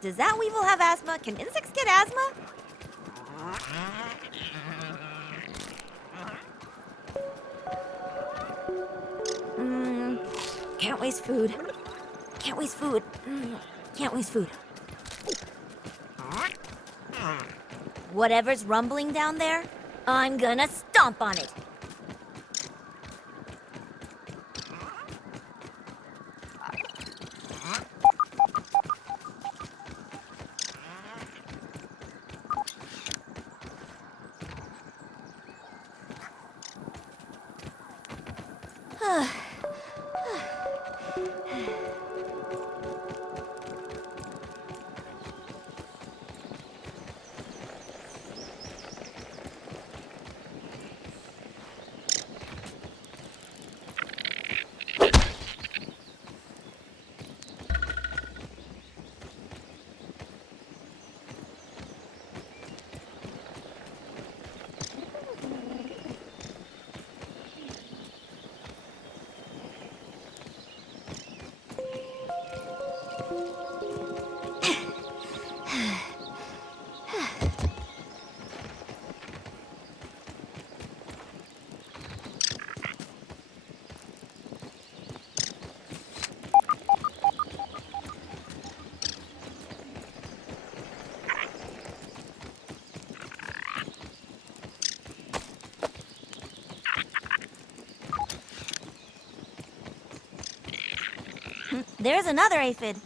Does that weevil have asthma? Can insects get asthma? Can't waste food. Can't waste food. Can't waste food. Whatever's rumbling down there, I'm gonna stomp on it. There's another aphid.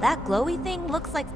That glowy thing looks like...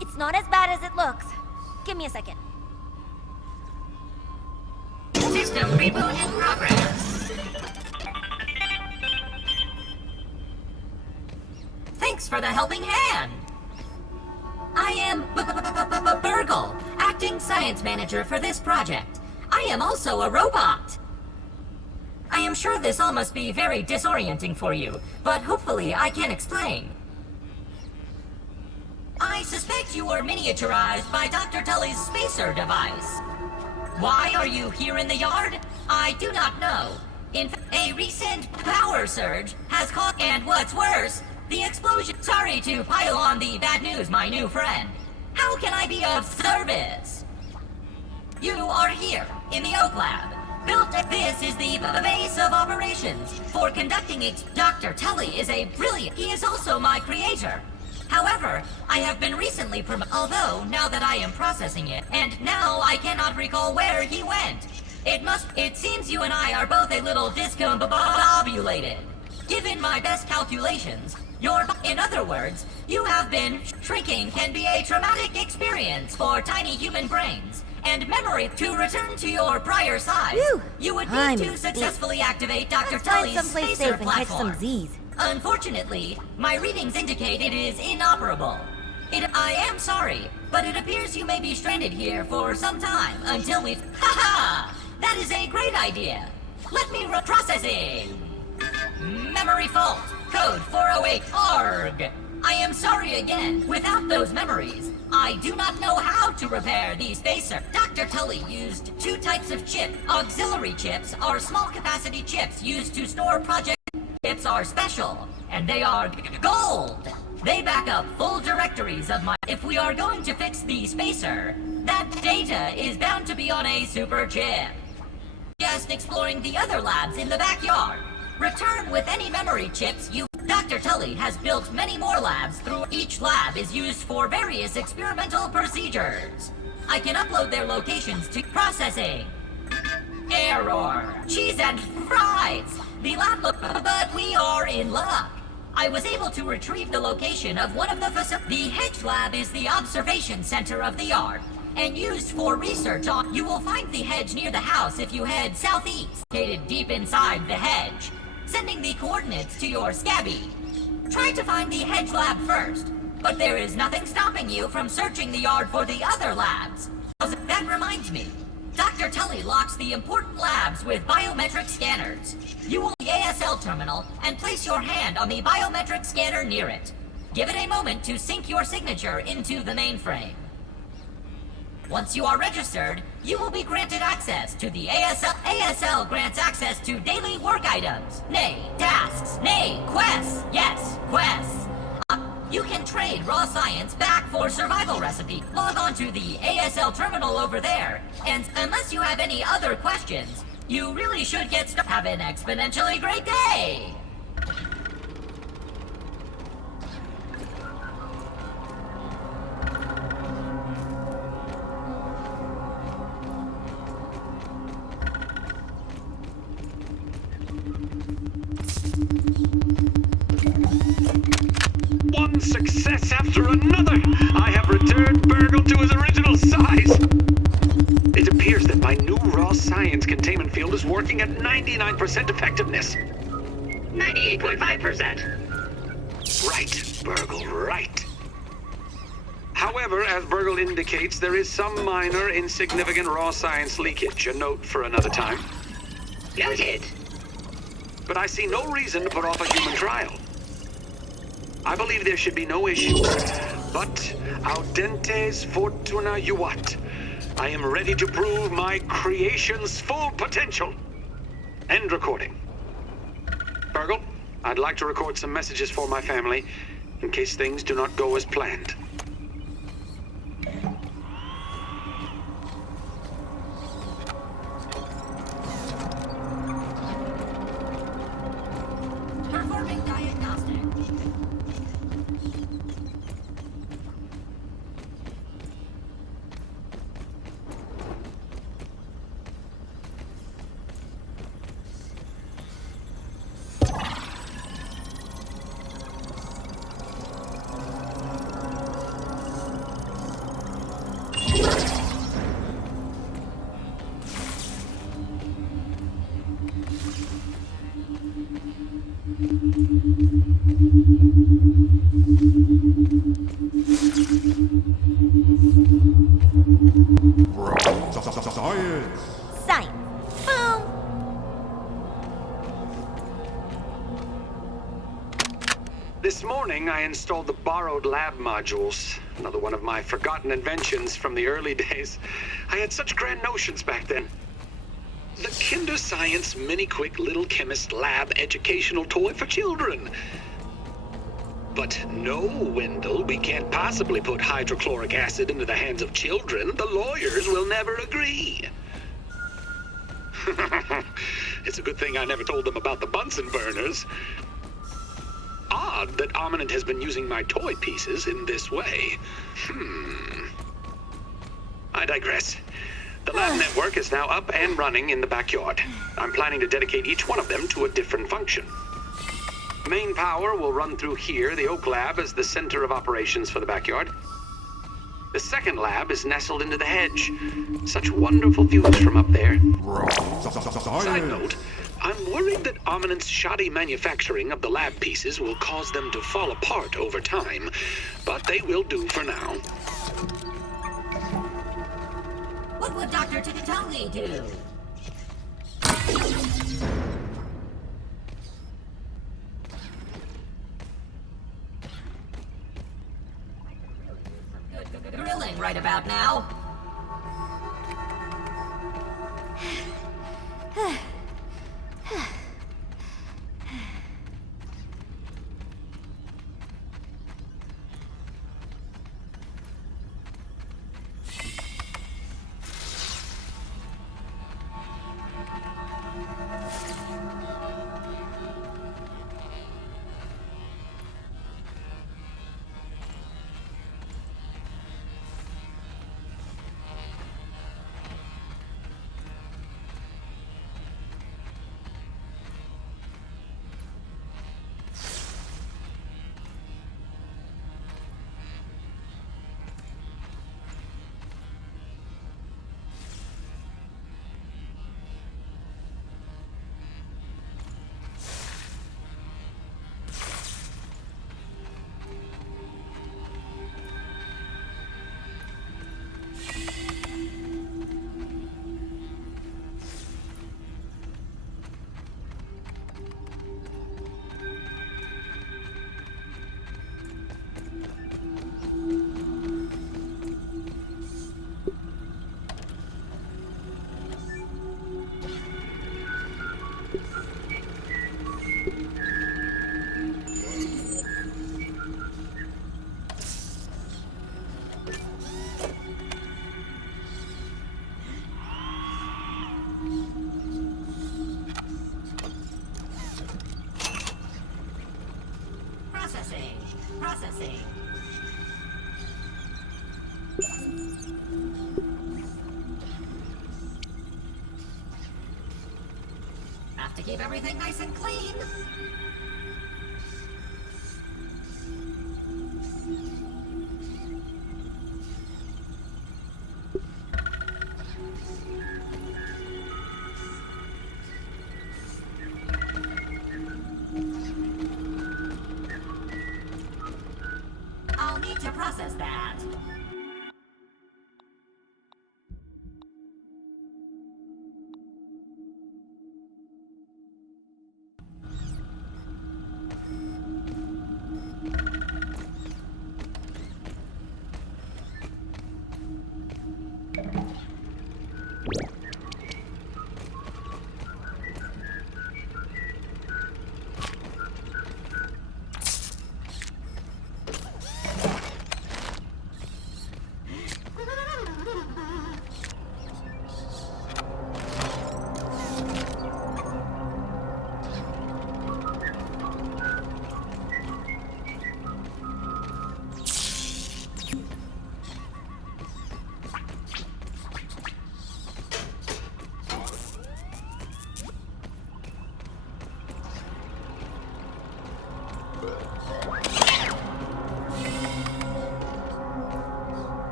It's not as bad as it looks. Give me a second. System reboot in progress. Thanks for the helping hand. I am Burgle, acting science manager for this project. I am also a robot. I am sure this all must be very disorienting for you, but hopefully I can explain. I suspect you were miniaturized by Dr. Tully's spacer device. Why are you here in the yard? I do not know. In fact, a recent power surge has caused, and what's worse, the explosion. Sorry to pile on the bad news, my new friend. How can I be of service? You are here, in the Oak Lab. This is the base of operations for conducting it. Dr. Tully is a brilliant. He is also my creator. However, I have been recently although now that I am processing it, and now I cannot recall where he went. It seems you and I are both a little discombobulated. Given my best calculations, in other words, you have been shrinking can be a traumatic experience for tiny human brains. And memory to return to your prior size. Whew. You would need to successfully activate Dr. Let's find Tully's someplace spacer safe and catch platform. some Z's. Unfortunately, my readings indicate it is inoperable. I am sorry, but it appears you may be stranded here for some time until we've... Haha! That is a great idea. Let me processing. Memory fault. Code 408 ARG. I am sorry again. Without those memories, I do not know how to repair the spacer. Dr. Tully used two types of chip. Auxiliary chips are small capacity chips used to store project. Chips are special, and they are gold. They back up full directories of my... If we are going to fix the spacer, that data is bound to be on a super chip. Just exploring the other labs in the backyard. Return with any memory chips you... Dr. Tully has built many more labs through each lab is used for various experimental procedures. I can upload their locations to processing. Error. Cheese and fries. The lab but we are in luck. I was able to retrieve the location of one of the The hedge lab is the observation center of the yard and used for research on... You will find the hedge near the house if you head southeast, located deep inside the hedge. Sending the coordinates to your Scabby. Try to find the hedge lab first, but there is nothing stopping you from searching the yard for the other labs. That reminds me, Dr. Tully locks the important labs with biometric scanners. You will the ASL terminal and place your hand on the biometric scanner near it. Give it a moment to sync your signature into the mainframe. Once you are registered, you will be granted access to the ASL. ASL grants access to daily work items. Nay, tasks. Nay, quests. Yes, quests. You can trade raw science back for survival recipe. Log on to the ASL terminal over there. And unless you have any other questions, you really should get started. Have an exponentially great day! One success after another! I have returned Burgle to his original size! It appears that my new raw science containment field is working at 99% effectiveness. 98.5%. Right, Burgle, right. However, as Burgle indicates, there is some minor, insignificant raw science leakage. A note for another time. Noted. But I see no reason to put off a human trial. I believe there should be no issue. But audentes fortuna juvat. I am ready to prove my creation's full potential. End recording. Burgle, I'd like to record some messages for my family in case things do not go as planned. Performing diagnostic. This morning, I installed the borrowed lab modules. Another one of my forgotten inventions from the early days. I had such grand notions back then. The Kinder Science Mini-Quick Little Chemist Lab educational toy for children. But no, Wendell, we can't possibly put hydrochloric acid into the hands of children. The lawyers will never agree. It's a good thing I never told them about the Bunsen burners. Odd that Ominent has been using my toy pieces in this way. I digress. The lab network is now up and running in the backyard. I'm planning to dedicate each one of them to a different function. Main power will run through here. The Oak Lab is the center of operations for the backyard. The second lab is nestled into the hedge. Such wonderful views from up there. Side note, I'm worried that Ominent's shoddy manufacturing of the lab pieces will cause them to fall apart over time, but they will do for now. What would Dr. Tikatoni do? Grilling right about now. Processing. Have to keep everything nice and clean. I'll need to process that.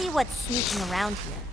see what's sneaking around here.